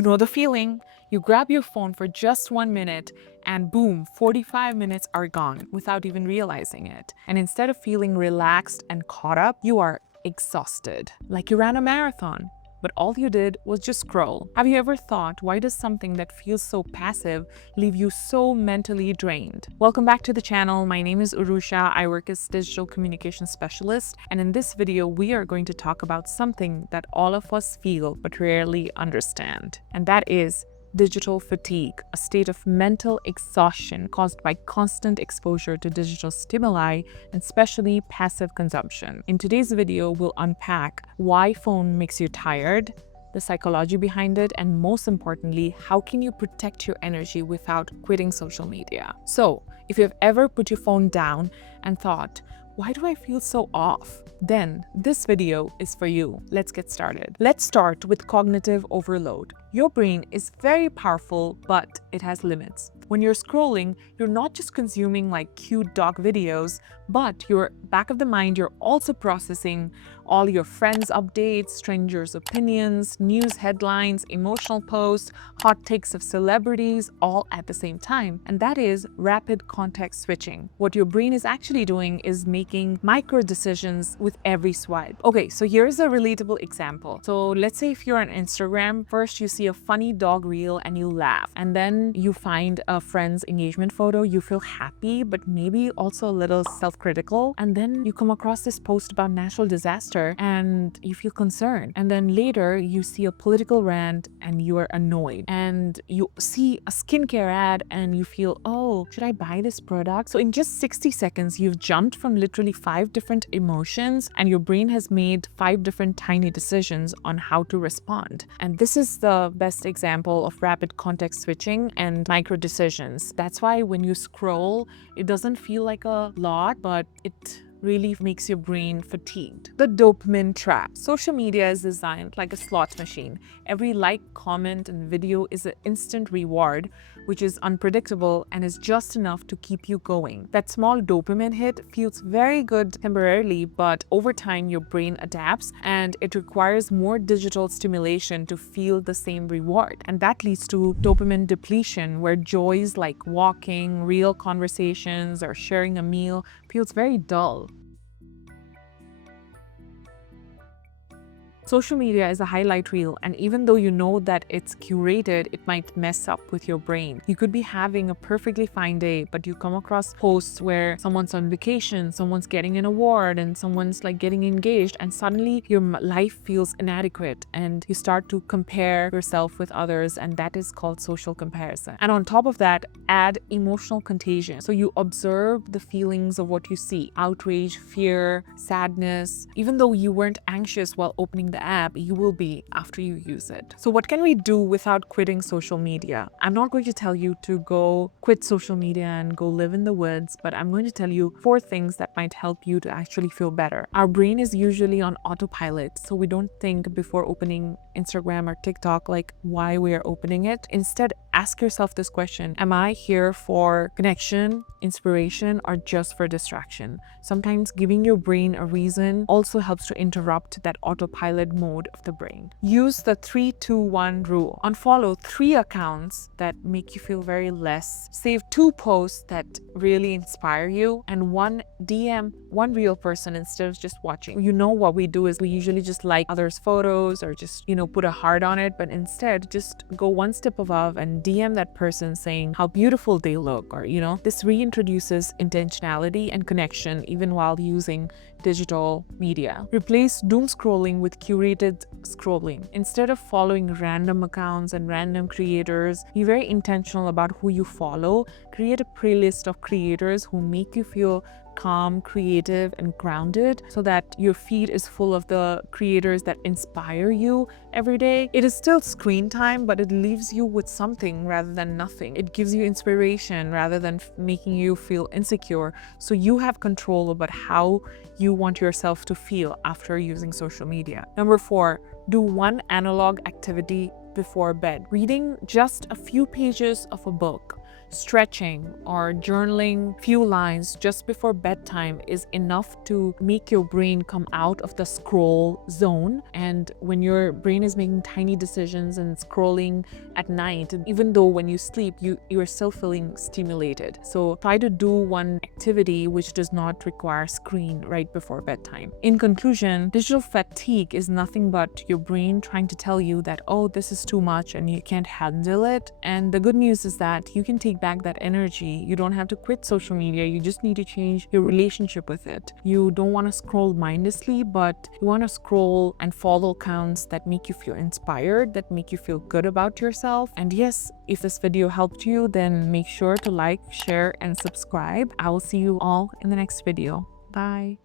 You know the feeling. You grab your phone for just 1 minute and boom, 45 minutes are gone without even realizing it. And instead of feeling relaxed and caught up, you are exhausted, like you ran a marathon. But all you did was just scroll. Have you ever thought, why does something that feels so passive leave you so mentally drained? Welcome back to the channel. My name is Urusha. I work as digital communication specialist. And in this video, we are going to talk about something that all of us feel but rarely understand. And that is digital fatigue, a state of mental exhaustion caused by constant exposure to digital stimuli and especially passive consumption. In today's video, we'll unpack why phone makes you tired, the psychology behind it, and most importantly, how can you protect your energy without quitting social media? So, if you've ever put your phone down and thought, why do I feel so off? Then this video is for you. Let's get started. Let's start with cognitive overload. Your brain is very powerful, but it has limits. When you're scrolling, you're not just consuming like cute dog videos, but your back of the mind, you're also processing all your friends' updates, strangers' opinions, news headlines, emotional posts, hot takes of celebrities, all at the same time. And that is rapid context switching. What your brain is actually doing is making micro decisions with every swipe. Okay, so here's a relatable example. So let's say if you're on Instagram, first you see a funny dog reel and you laugh. And then you find a friend's engagement photo, you feel happy, but maybe also a little self-critical. And then you come across this post about natural disaster and you feel concerned. And then later you see a political rant and you are annoyed. And you see a skincare ad and you feel, oh, should I buy this product? So in just 60 seconds, you've jumped from literally 5 different emotions and your brain has made 5 different tiny decisions on how to respond. And this is the best example of rapid context switching and micro decisions. That's why when you scroll, it doesn't feel like a lot, but it really makes your brain fatigued. The dopamine trap. Social media is designed like a slot machine. Every like, comment, and video is an instant reward, which is unpredictable and is just enough to keep you going. That small dopamine hit feels very good temporarily, but over time your brain adapts and it requires more digital stimulation to feel the same reward. And that leads to dopamine depletion, where joys like walking, real conversations, or sharing a meal feels very dull. Social media is a highlight reel, and even though you know that it's curated, it might mess up with your brain. You could be having a perfectly fine day, but you come across posts where someone's on vacation, someone's getting an award, and someone's like getting engaged, and suddenly your life feels inadequate and you start to compare yourself with others, and that is called social comparison. And on top of that, add emotional contagion. So you observe the feelings of what you see: outrage, fear, sadness. Even though you weren't anxious while opening the app, you will be after you use it. So what can we do without quitting social media? I'm not going to tell you to go quit social media and go live in the woods, but I'm going to tell you 4 things that might help you to actually feel better. Our brain is usually on autopilot, so we don't think before opening Instagram or TikTok like why we are opening it. Instead, ask yourself this question: am I here for connection, inspiration, or just for distraction? Sometimes giving your brain a reason also helps to interrupt that autopilot mode of the brain. Use the 3-2-1 rule. Unfollow 3 accounts that make you feel very less. Save 2 posts that really inspire you, and 1 DM 1 real person instead of just watching. You know what we do is we usually just like others' photos or just, put a heart on it, but instead just go 1 step above and DM that person saying how beautiful they look, or this reintroduces intentionality and connection even while using digital media. Replace doom scrolling with curated scrolling. Instead of following random accounts and random creators, be very intentional about who you follow. Create a playlist of creators who make you feel calm, creative, and grounded, so that your feed is full of the creators that inspire you every day. It is still screen time, but it leaves you with something rather than nothing. It gives you inspiration rather than making you feel insecure. So you have control about how you want yourself to feel after using social media. Number 4, do 1 analog activity before bed. Reading just a few pages of a book, Stretching or journaling few lines just before bedtime is enough to make your brain come out of the scroll zone. And when your brain is making tiny decisions and scrolling at night, even though when you sleep, you're still feeling stimulated. So try to do one activity which does not require screen right before bedtime. In conclusion, digital fatigue is nothing but your brain trying to tell you that, oh, this is too much and you can't handle it. And the good news is that you can take back that energy. You don't have to quit social media. You just need to change your relationship with it. You don't want to scroll mindlessly, but you want to scroll and follow accounts that make you feel inspired, that make you feel good about yourself. And yes, if this video helped you, then make sure to like, share, and subscribe. I will see you all in the next video. Bye.